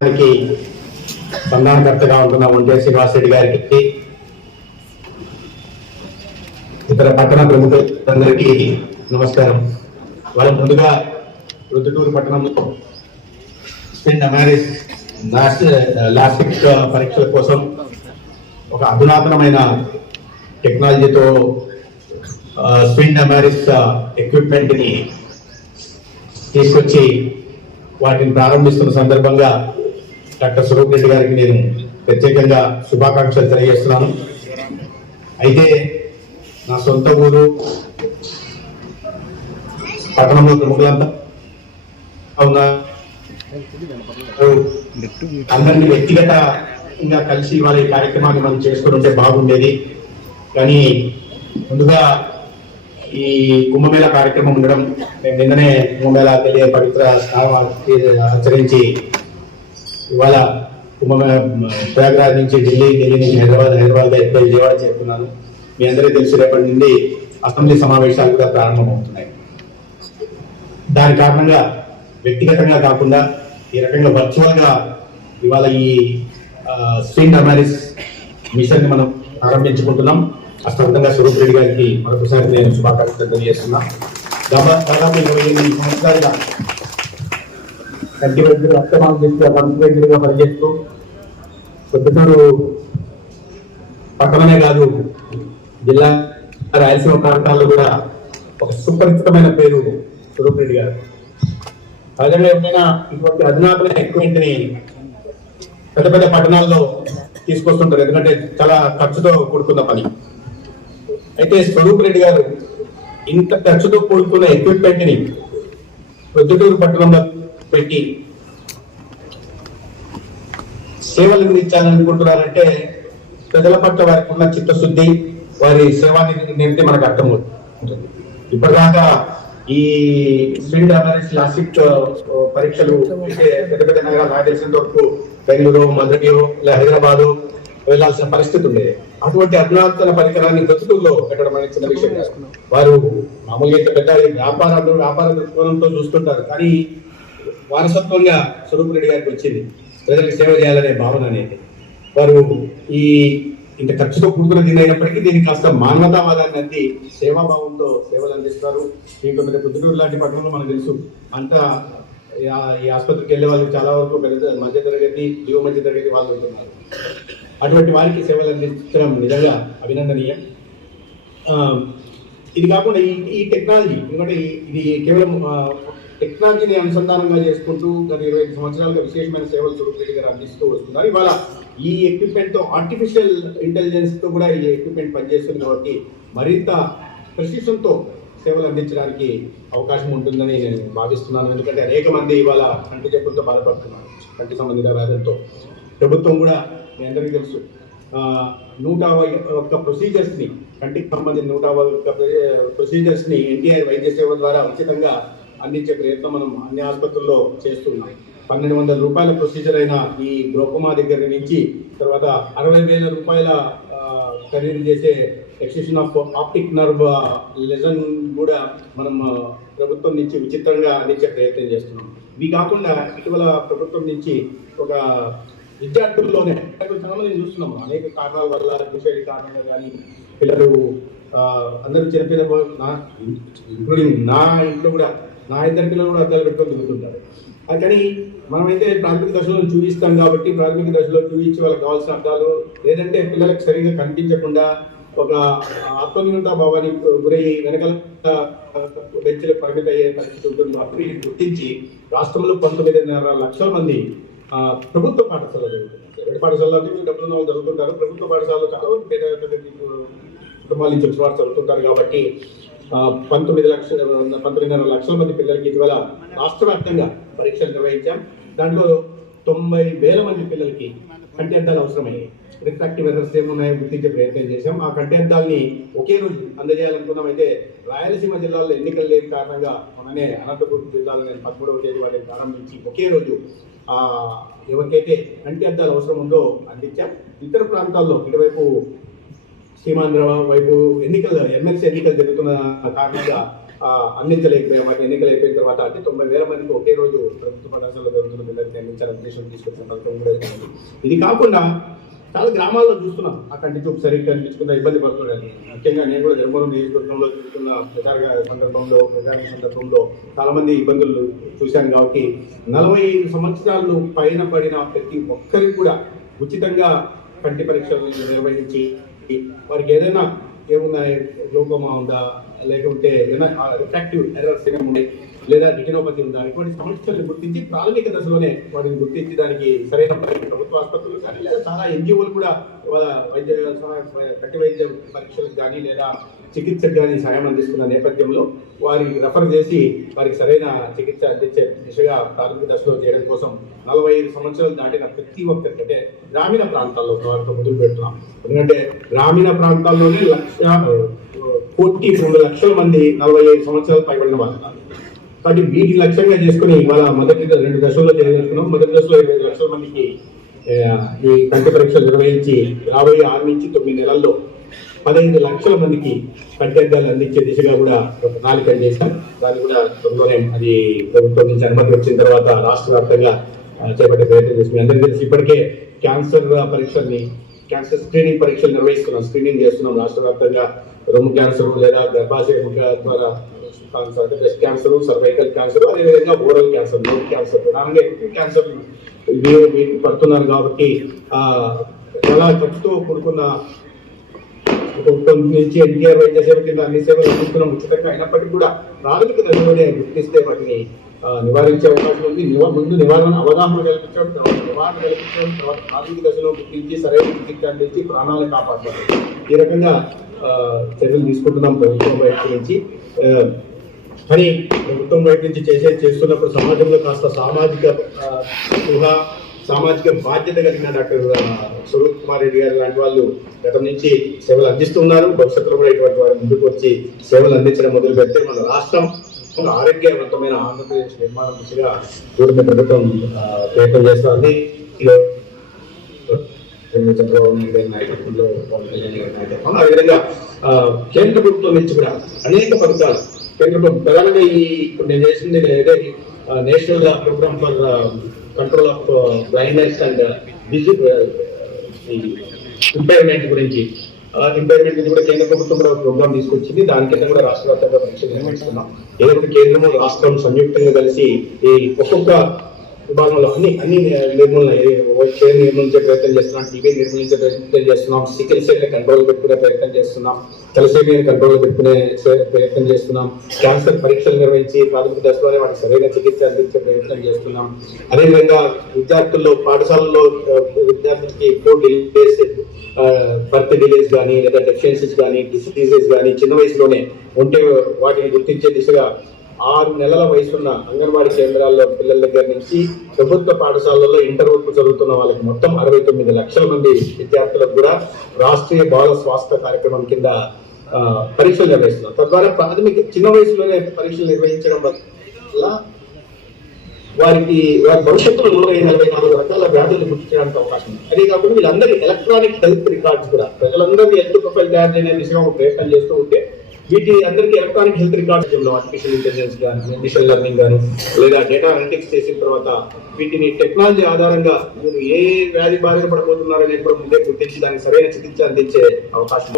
దానికి సంధానకర్తగా ఉంటున్న ఒంటేరు శ్రీనివాసరెడ్డి గారికి, ఇతర పట్టణ ప్రముఖులందరికీ నమస్కారం. వాళ్ళ ముందుగా రుద్దుటూరు పట్టణంలో స్పిన్ అమారిస్ లాస్టిక్ పరీక్షల కోసం ఒక అధునాతనమైన టెక్నాలజీతో స్పిన్ అమారిస్ ఎక్విప్మెంట్ ని తీసుకొచ్చి వాటిని ప్రారంభిస్తున్న సందర్భంగా డాక్టర్ స్వరూప్ రెడ్డి గారికి నేను ప్రత్యేకంగా శుభాకాంక్షలు తెలియజేస్తున్నాను. అయితే నా సొంత ఊరు పట్టణంలో ప్రముఖులంతా అందరినీ వ్యక్తిగతంగా కలిసి వాళ్ళ ఈ కార్యక్రమాన్ని మనం చేసుకుని ఉంటే బాగుండేది. కానీ ముందుగా ఈ కుంభమేళా కార్యక్రమం ఉండడం, మేము నిన్ననే కుంభమేళా తెలియ పవిత్ర ఆచరించి ఇవాళ ప్రయాగరాజ్ నుంచి ఢిల్లీ నుంచి హైదరాబాద్ ఎప్పుడు విజయవాడ చేరుకున్నాను. మీ అందరికీ తెలుసు రేపటి నుండి అసెంబ్లీ సమావేశాలు కూడా ప్రారంభమవుతున్నాయి. దాని కారణంగా వ్యక్తిగతంగా కాకుండా ఈ రకంగా వర్చువల్ గా ఇవాళ ఈ స్పిన్ అమారిస్ మిషన్ ని మనం ప్రారంభించుకుంటున్నాం. అష్టంతంగా స్వరూప్ రెడ్డి గారికి మరొకసారి నేను శుభాకాంక్షలు తెలియజేస్తున్నా. దాదాపు 28 సంవత్సరాలుగా కంటి వైద్యులు, అష్టమాలు చేస్తూ మంత్రి వైద్యులుగా పనిచేస్తూ పొద్దుటూరు పట్టణమే కాదు జిల్లా రాయలసీమ ప్రాంతాల్లో కూడా ఒక సుపరిచితమైన పేరు స్వరూప్ రెడ్డి గారు. సహజంగా ఎప్పుడైనా ఇటువంటి అధునాతన ఎక్విప్మెంట్ ని పెద్ద పెద్ద పట్టణాల్లో తీసుకొస్తుంటారు, ఎందుకంటే చాలా ఖర్చుతో కూడుకున్న పని. అయితే స్వరూప్ రెడ్డి గారు ఇంత ఖర్చుతో కూడుకున్న ఎక్విప్మెంట్ ని ప్రొద్దుటూరు పట్టణంలో పెట్టి సేవలు అందించాలనుకుంటున్నారంటే ప్రజల పట్ల వారికి ఉన్న చిత్తశుద్ధి, వారి సేవాన్ని నిమిత్తే మనకు అర్థమవుతుంది. ఇప్పటిదాకా ఈ స్పిన్ అమారిస్ లాస్టిక్ పరీక్షలు పెద్ద పెద్ద నగరాలు నాకు తెలిసినంత వరకు బెంగళూరు, మధురై, హైదరాబాదు వెళ్లాల్సిన పరిస్థితి ఉండేది. అటువంటి అధునాతన పరికరాన్ని ప్రొద్దుటూరులో పెట్టడం అనేది చిన్న విషయం. వారు మామూలుగా ఇంత పెద్ద వ్యాపార దృక్కోణంతో చూస్తుంటారు, కానీ వారసత్వంగా స్వరూప్ రెడ్డి గారికి వచ్చింది ప్రజలకు సేవ చేయాలనే భావన అనేది. వారు ఈ ఇంత ఖర్చుతో కూడుకున్న దీని అయినప్పటికీ దీనికి కాస్త మానవతావాదాన్ని అంది సేవాభావంతో సేవలు అందిస్తారు. దీంట్లో పెద్ద పొద్దుటూరు లాంటి పట్టణంలో మనకు తెలుసు, అంతా ఈ ఆసుపత్రికి వెళ్ళే వాళ్ళు చాలా వరకు పెద్ద మధ్య తరగతి, దిగువ మధ్య తరగతి వాళ్ళు ఉంటున్నారు. అటువంటి వారికి సేవలు అందించడం నిజంగా అభినందనీయం. ఇది కాకుండా ఈ టెక్నాలజీ, ఎందుకంటే ఇది కేవలం టెక్నాలజీని అనుసంధానంగా చేసుకుంటూ గత 25 సంవత్సరాలుగా విశేషమైన సేవలు స్వరూప్ రెడ్డి గారు అందిస్తూ వస్తున్నారు. ఇవాళ ఈ ఎక్విప్మెంట్ తో ఆర్టిఫిషియల్ ఇంటెలిజెన్స్ తో కూడా ఈ ఎక్విప్మెంట్ పనిచేస్తుంది కాబట్టి మరింత ప్రెసిషన్ తో సేవలు అందించడానికి అవకాశం ఉంటుందని నేను భావిస్తున్నాను. ఎందుకంటే అనేక మంది ఇవాళ కంటి జబ్బులతో బాధపడుతున్నారు, కంటి సంబంధిత వ్యాధులతో. ప్రభుత్వం కూడా మీ అందరికీ తెలుసు 101 ప్రొసీజర్స్ ని, కంటికి సంబంధించిన 101 ప్రొసీజర్స్ ని ఎన్టీఆర్ వైద్య సేవ ద్వారా ఉచితంగా అందించే ప్రయత్నం మనం అన్ని ఆసుపత్రుల్లో చేస్తున్నాం. 1200 రూపాయల ప్రొసీజర్ అయిన ఈ గ్లోకోమా దగ్గర నుంచి తర్వాత 60,000 రూపాయల ఖరీదు చేసే extension of optic nerve legion కూడా మనం ప్రభుత్వం నుంచి ఉచితంగా అందించే ప్రయత్నం చేస్తున్నాం. ఇవి కాకుండా ఇటీవల ప్రభుత్వం నుంచి ఒక విద్యార్థుల్లోనే చాలా మంది చూస్తున్నాం, అనేక కారణాల వల్ల, విషయ కారణంగా కానీ పిల్లలు అందరూ చిన్నపిల్లలు, ఇంక్లూడింగ్ నా ఇంట్లో కూడా నా ఇద్దరు పిల్లలు కూడా అద్దాలు పెట్టుకొని తిరుగుతుంటారు. కానీ మనమైతే ప్రాథమిక దశలో చూపిస్తాం కాబట్టి ప్రాథమిక దశలో చూపించి వాళ్ళకి కావాల్సిన అర్థాలు, లేదంటే పిల్లలకు సరిగ్గా కనిపించకుండా ఒక ఆత్మన్యూనతా భావానికి గురయ్యి వెనకాల బెంచ్లు పరిమిత అయ్యే పరిస్థితి ఉంటుంది. అప్పుడు గుర్తించి రాష్ట్రంలో 19.5 లక్షల మంది ప్రభుత్వ పాఠశాలలో జరుగుతున్నారు. ప్రైవేట్ పాఠశాలలో డబ్బులు వాళ్ళు జరుగుతుంటారు, ప్రభుత్వ పాఠశాలలో చాలా మంది పేద కుటుంబాల నుంచి వచ్చిన వారు చదువుతుంటారు. కాబట్టి 19.5 లక్షల మంది పిల్లలకి ఇటీవల రాష్ట్ర వ్యాప్తంగా పరీక్షలు నిర్వహించాం. దాంట్లో 90,000 మంది పిల్లలకి కంటి అద్దాలు అవసరమయ్యాయి. రిఫ్రాక్టివ్ ఎర్రర్స్ ఏమున్నాయో గుర్తించే ప్రయత్నం చేశాం. ఆ కంటి అద్దాలని ఒకే రోజు అందజేయాలనుకున్నాం. అయితే రాయలసీమ జిల్లాలో ఎన్నికలు లేని కారణంగా మననే అనంతపురం జిల్లాలో 13వ తేదీ వాటిని ప్రారంభించి ఒకే రోజు ఎవరికైతే కంటి అద్దాలు అవసరం ఉందో అందించాం. ఇతర ప్రాంతాల్లో ఇటువైపు సీమాంధ్ర వైపు ఎన్నికలు ఎమ్మెల్సీ ఎన్నికలు జరుగుతున్న కారణంగా అందించలేకపోయాం. మాకు ఎన్నికలు అయిపోయిన తర్వాత అంటే 90,000 మందికి ఒకే రోజు ప్రభుత్వ పాఠశాలలో జరుగుతున్న పిల్లలకి అందించాలని ఉద్దేశం తీసుకొచ్చిన పథకం కూడా ఇది. ఇది కాకుండా చాలా గ్రామాల్లో చూస్తున్నాం ఆ కంటి చూపు సరిగ్గా కనిపించుకున్న ఇబ్బంది పడుతున్నాడు. ముఖ్యంగా నేను కూడా ధర్మవరం నియోజకవర్గంలో చూస్తున్న ప్రచార సందర్భంలో చాలా మంది ఇబ్బందులు చూశాను. కాబట్టి 45 సంవత్సరాలు పైన పడిన ప్రతి ఒక్కరికి కూడా ఉచితంగా కంటి పరీక్షలు నిర్వహించి వారికి ఏదైనా ఏమున్నా గ్లోకోమా ఉందా, లేకుంటే ఏదైనా రిఫ్రాక్టివ్ ఎర్రర్స్ ఏమైనా ఉన్నాయి, లేదా రెటినోపతి ఉందా, ఇటువంటి సమస్యలను గుర్తించి ప్రాథమిక దశలోనే వాటిని గుర్తించి దానికి సరైన ప్రభుత్వ ఆసుపత్రులు కానీ లేదా చాలా ఎన్జిఓలు కూడా వాళ్ళ కంటి వైద్య పరీక్షలకు కానీ లేదా చికిత్సకు కానీ సాయం అందిస్తున్న నేపథ్యంలో వారికి రెఫర్ చేసి వారికి సరైన చికిత్స అందించే దిశగా ప్రాథమిక దశలో చేయడం కోసం 45 సంవత్సరాలు దాటిన ప్రతి ఒక్కరికి అంటే గ్రామీణ ప్రాంతాల్లో వారితో మొదలు పెడుతున్నాం. ఎందుకంటే గ్రామీణ ప్రాంతాల్లోనే 1,2 లక్షల మంది 45 సంవత్సరాలు పైబడిన వాళ్ళు. కాబట్టి వీటిని లక్ష్యంగా చేసుకుని ఇవాళ మొదటి 2 దశల్లో చేయదలుచుకున్నాం. మొదటి దశలో 25 లక్షల మందికి ఈ కంటి పరీక్షలు నిర్వహించి 6 నుంచి 9 నెలల్లో 15 లక్షల మందికి కంటి అద్దాలు అందించే దిశగా కూడా ఒక ప్రణాళిక చేశాం. దాన్ని కూడా త్వరలోనే అది ప్రభుత్వం నుంచి అనుమతి వచ్చిన తర్వాత రాష్ట్ర వ్యాప్తంగా చేపట్టే ప్రయత్నం చేస్తుంది. అందరికీ తెలిసి ఇప్పటికే క్యాన్సర్ పరీక్షల్ని క్యాన్సర్ స్క్రీనింగ్ పరీక్షలు నిర్వహిస్తున్నాం, స్క్రీనింగ్ చేస్తున్నాం రాష్ట్ర వ్యాప్తంగా. రొమ్ము క్యాన్సర్ లేదా గర్భాశయ ముఖ ద్వారా బ్రెస్ట్ క్యాన్సర్, సర్వైకల్ క్యాన్సర్, అదేవిధంగా ఓరల్ క్యాన్సర్, నోటి క్యాన్సర్, ప్రధానంగా ఎక్కువ క్యాన్సర్ వీటికి పడుతున్నారు. కాబట్టి చాలా ఖర్చుతో కూడుకున్న ప్రభుత్వం నుంచి ఎన్టీఆర్ వైద్య సేవ కింద అన్ని సేవలు అందిస్తున్నాం ఉచితంగా. అయినప్పటికీ కూడా ప్రాథమిక దశలోనే గుర్తిస్తే వాటిని నివారించే అవకాశం ఉంది. ముందు అవగాహన కల్పించడం, తర్వాత నివారణ కల్పించడం, తర్వాత ప్రాథమిక దశలో గుర్తించి సరైన చికిత్స అందించి ప్రాణాలను కాపాడతారు. ఈ రకంగా చర్యలు తీసుకుంటున్నాం ప్రభుత్వం వైపు నుంచి. కానీ ప్రభుత్వం వైపు నుంచి చేస్తున్నప్పుడు సమాజంలో కాస్త సామాజిక బాధ్యత కలిగిన డాక్టర్ స్వరూప్ కుమార్ రెడ్డి గారు లాంటి వాళ్ళు గతం నుంచి సేవలు అందిస్తున్నారు. భవిష్యత్తులో కూడా ఇటువంటి వారు ముందుకు వచ్చి సేవలు అందించడం మొదలు పెడితే మన రాష్ట్రం ఆరోగ్యవంతమైన ఆంధ్రప్రదేశ్ నిర్మాణం దిశగా కూడిన ప్రభుత్వం ప్రయత్నం చేస్తుంది. చంద్రబాబు నాయుడు గారి నాయకత్వంలో, పవన్ కళ్యాణ్ గారి నాయకత్వంలో, అదేవిధంగా కేంద్ర ప్రభుత్వం నుంచి కూడా అనేక పథకాలు కేంద్ర ప్రభుత్వం ప్రధానంగా ఇప్పుడు నేను చేసింది national programme for control of blindness and impairment గురించి కూడా కేంద్ర ప్రభుత్వం కూడా ప్రోగ్రామ్ తీసుకొచ్చింది. దాని కింద కూడా రాష్ట్ర వ్యాప్తంగా పరీక్షలు నిర్వహిస్తున్నాం. ఏదైతే కేంద్రము రాష్ట్రం సంయుక్తంగా కలిసి ఈ ఒక్కొక్క విభాగంలో అన్ని నిర్మూలన నిర్మూలించే ప్రయత్నం చేస్తున్నాం, టీబీ నిర్మూలించే ప్రయత్నం చేస్తున్నాం, సికిల్ సెల్ కంట్రోల్ పెట్టుకునే ప్రయత్నం చేస్తున్నాం, తలసేమియా కంట్రోల్ పెట్టుకునే ప్రయత్నం చేస్తున్నాం, క్యాన్సర్ పరీక్షలు నిర్వహించి ప్రాథమిక దశలోనే వాటికి సరైన చికిత్స అందించే ప్రయత్నం చేస్తున్నాం. అదేవిధంగా విద్యార్థుల్లో పాఠశాలల్లో విద్యార్థులకి 4 డిలేస్ బర్త్ డిలేస్ కానీ లేదా డెఫిషియన్సీస్ కానీ డిసీజెస్ కానీ చిన్న వయసులోనే ఉంటే వాటిని గుర్తించే దిశగా 6 నెలల వయసున్న అంగన్వాడీ కేంద్రాల్లో పిల్లల దగ్గర నుంచి ప్రభుత్వ పాఠశాలల్లో ఇంటర్ వరకు చదువుతున్న వాళ్ళకి మొత్తం 69 లక్షల మంది విద్యార్థులకు కూడా రాష్ట్రీయ బాల స్వాస్థ్య కార్యక్రమం కింద పరీక్షలు నిర్వహిస్తున్నాం. తద్వారా ప్రాథమిక చిన్న వయసులోనే పరీక్షలు నిర్వహించడం వల్ల వారి భవిష్యత్తులో 144 రకాల వ్యాధులు గుర్తించడానికి అవకాశం ఉంది. అదే కాకుండా వీళ్ళందరి ఎలక్ట్రానిక్ హెల్త్ రికార్డ్స్ కూడా ప్రజలందరికీ హెల్త్ ప్రొఫైల్ తయారు చేయడానికి దిశగా ఒక ప్రయత్నం చేస్తూ ఉంటే వీటి అందరికీ electronic health records artificial intelligence కానీ మిషన్ లెర్నింగ్ కానీ లేదా డేటా అనలిటిక్స్ చేసిన తర్వాత వీటిని టెక్నాలజీ ఆధారంగా మీరు ఏ వ్యాధి బారిన పడబోతున్నారనేది కూడా ముందే గుర్తించి దానికి సరైన చికిత్స అందించే అవకాశం.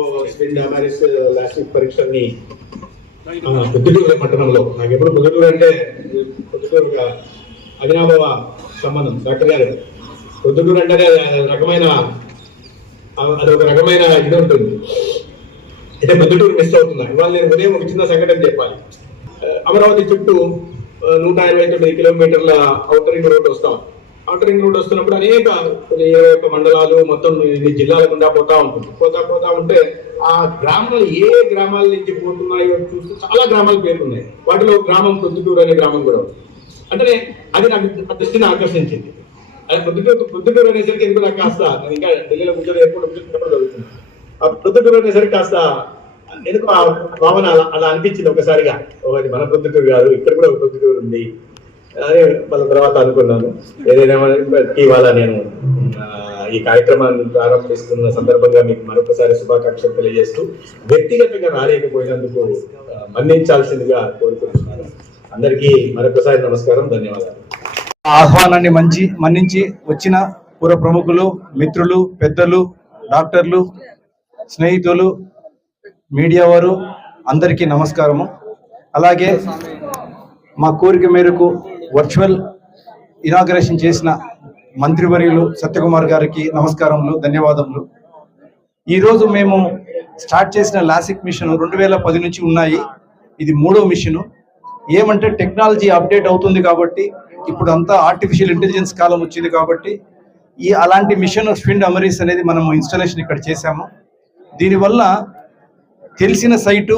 లాస్టిక్ పరీక్షల్ని పొద్దుటూరు పట్టణంలో నాకు ఎప్పుడు పొద్దుటూరు అంటే పొద్దుటూరుగా అవినాభావ సంబంధం డాక్టర్ గారు. పొద్దుటూరు అంటే అదొక రకమైన ఇది ఉంటుంది. అయితే పొద్దుటూరు మిస్ అవుతున్నా. ఇవాళ నేను ఉదయం ఒక చిన్న సంఘటన చెప్పాలి. అమరావతి చుట్టూ 129 కిలోమీటర్ల ఔటర్ రింగ్ రోడ్ వస్తాం. ఔటర్ రింగ్ రోడ్ వస్తున్నప్పుడు అనేక 21 మండలాలు మొత్తం ఇది జిల్లాల గుండా పోతా ఉంటుంది. పోతా ఉంటే ఆ గ్రామాలు ఏ గ్రామాల నుంచి పోతున్నాయో చూస్తే చాలా గ్రామాల పేర్లు ఉన్నాయి. వాటిలో గ్రామం పొద్దుటూరు అనే గ్రామం కూడా ఉంది. అంటే అది నాకు దృష్టిని ఆకర్షించింది. అది పొద్దుటూరు అనేసరికి ఎందుకు నాకు కాస్త ఇంకా ఢిల్లీలో ముందు ఎయిర్పోర్ట్ జరుగుతుంది. ఆ పొద్దుటూరు అనేసరికి కాస్త ఎందుకు ఆ భావన అలా అనిపించింది ఒకసారిగా. అది మన పొద్దుటూరు కాదు, ఇక్కడ కూడా ఒక పొద్దుటూరు ఉంది అదే వాళ్ళ తర్వాత అనుకున్నాను. ఏదైనా ఇవాళ నేను ఈ కార్యక్రమాన్ని ప్రారంభిస్తున్న సందర్భంగా మీకు మరొకసారి శుభాకాంక్షలు తెలియజేస్తూ వ్యక్తిగతంగా రాలేకపోయినందుకు మన్నించాల్సిందిగా కోరుకుంటున్నాను. అందరికీ మరొకసారి నమస్కారం, ధన్యవాదాలు. ఆహ్వానాన్ని మన్నించి వచ్చిన పుర ప్రముఖులు, మిత్రులు, పెద్దలు, డాక్టర్లు, స్నేహితులు, మీడియా వారు అందరికీ నమస్కారము. అలాగే మా కోరిక మేరకు వర్చువల్ ఇనాగరేషన్ చేసిన మంత్రివర్యులు సత్యకుమార్ గారికి నమస్కారములు, ధన్యవాదములు. ఈరోజు మేము స్టార్ట్ చేసిన లాసిక్ మిషన్ 2010 నుంచి ఉన్నాయి. ఇది 3వ మిషను. ఏమంటే టెక్నాలజీ అప్డేట్ అవుతుంది కాబట్టి, ఇప్పుడు అంతా ఆర్టిఫిషియల్ ఇంటెలిజెన్స్ కాలం వచ్చింది కాబట్టి అలాంటి మిషన్ స్విండ్ అమరీస్ అనేది మనము ఇన్స్టాలేషన్ ఇక్కడ చేశాము. దీనివల్ల తెలిసిన సైటు,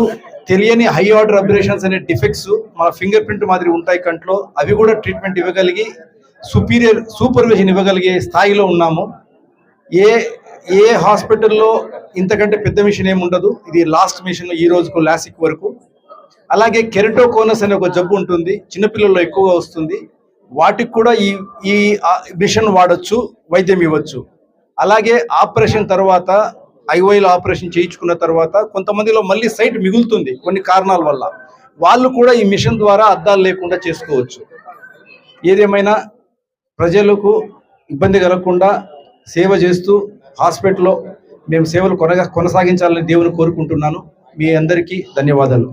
తెలియని హై ఆర్డర్ అబ్రేషన్స్ అనే డిఫెక్ట్స్ మన ఫింగర్ ప్రింట్ మాదిరి ఉంటాయి కంట్లో, అవి కూడా ట్రీట్మెంట్ ఇవ్వగలిగి సూపర్విజన్ ఇవ్వగలిగే స్థాయిలో ఉన్నాము. ఏ హాస్పిటల్లో ఇంతకంటే పెద్ద మిషన్ ఏమి ఉండదు. ఇది లాస్ట్ మిషన్ ఈ రోజుకు లాసిక్ వరకు. అలాగే కెరటోకోనస్ అనే ఒక జబ్బు ఉంటుంది, చిన్నపిల్లల్లో ఎక్కువగా వస్తుంది. వాటికి కూడా ఈ మిషన్ వాడచ్చు, వైద్యం ఇవ్వచ్చు. అలాగే ఆపరేషన్ తర్వాత, ఐఓఐలో ఆపరేషన్ చేయించుకున్న తర్వాత కొంతమందిలో మళ్ళీ సైట్ మిగులుతుంది కొన్ని కారణాల వల్ల, వాళ్ళు కూడా ఈ మిషన్ ద్వారా అద్దాలు లేకుండా చేసుకోవచ్చు. ఏదేమైనా ప్రజలకు ఇబ్బంది కలగకుండా సేవ చేస్తూ హాస్పిటల్లో మేము సేవలు కొనసాగించాలని దేవుని కోరుకుంటున్నాను. మీ అందరికీ ధన్యవాదాలు.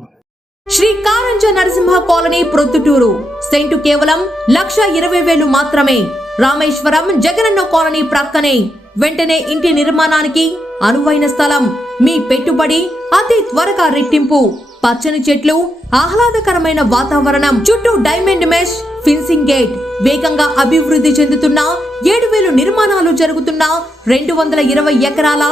శ్రీ కారంజ నరసింహ కాలనీ ప్రొద్దుటూరు. సెంటు కేవలం 1,20,000 మాత్రమే. రామేశ్వరం జగనన్న కాలనీ ప్రక్కనే. వెంటనే ఇంటి నిర్మాణానికి అనువైన స్థలం. మీ పెట్టుబడి అతి త్వరగా రెట్టింపు. పచ్చని చెట్లు, ఆహ్లాదకరమైన వాతావరణం, చుట్టూ డైమండ్ మెష్ ఫిన్సింగ్ గేట్. వేగంగా అభివృద్ధి చెందుతున్న 7,000 నిర్మాణాలు జరుగుతున్న 220 ఎకరాల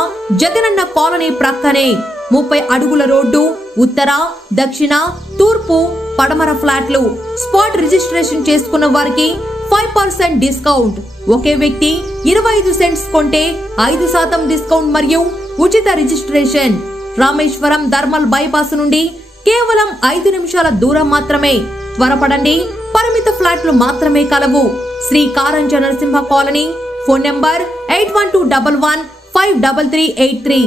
జగనన్న కాలనీ ప్రక్కనే 30 అడుగుల రోడ్డు. ఉత్తర, దక్షిణ, తూర్పు, పడమర ఫ్లాట్లు. స్పాట్ రిజిస్ట్రేషన్ చేసుకున్న వారికి 5% డిస్కౌంట్. ఒకే వ్యక్తి 25 సెంట్స్ కొంటే 5% డిస్కౌంట్ మరియు ఉచిత రిజిస్ట్రేషన్. రామేశ్వరం ధర్మల్ బైపాస్ నుండి కేవలం 5 నిమిషాల దూరం మాత్రమే. త్వరపడండి, పరిమిత ఫ్లాట్లు మాత్రమే కలవు. Shri Karanja Narasimha colony. Phone number 8121153383.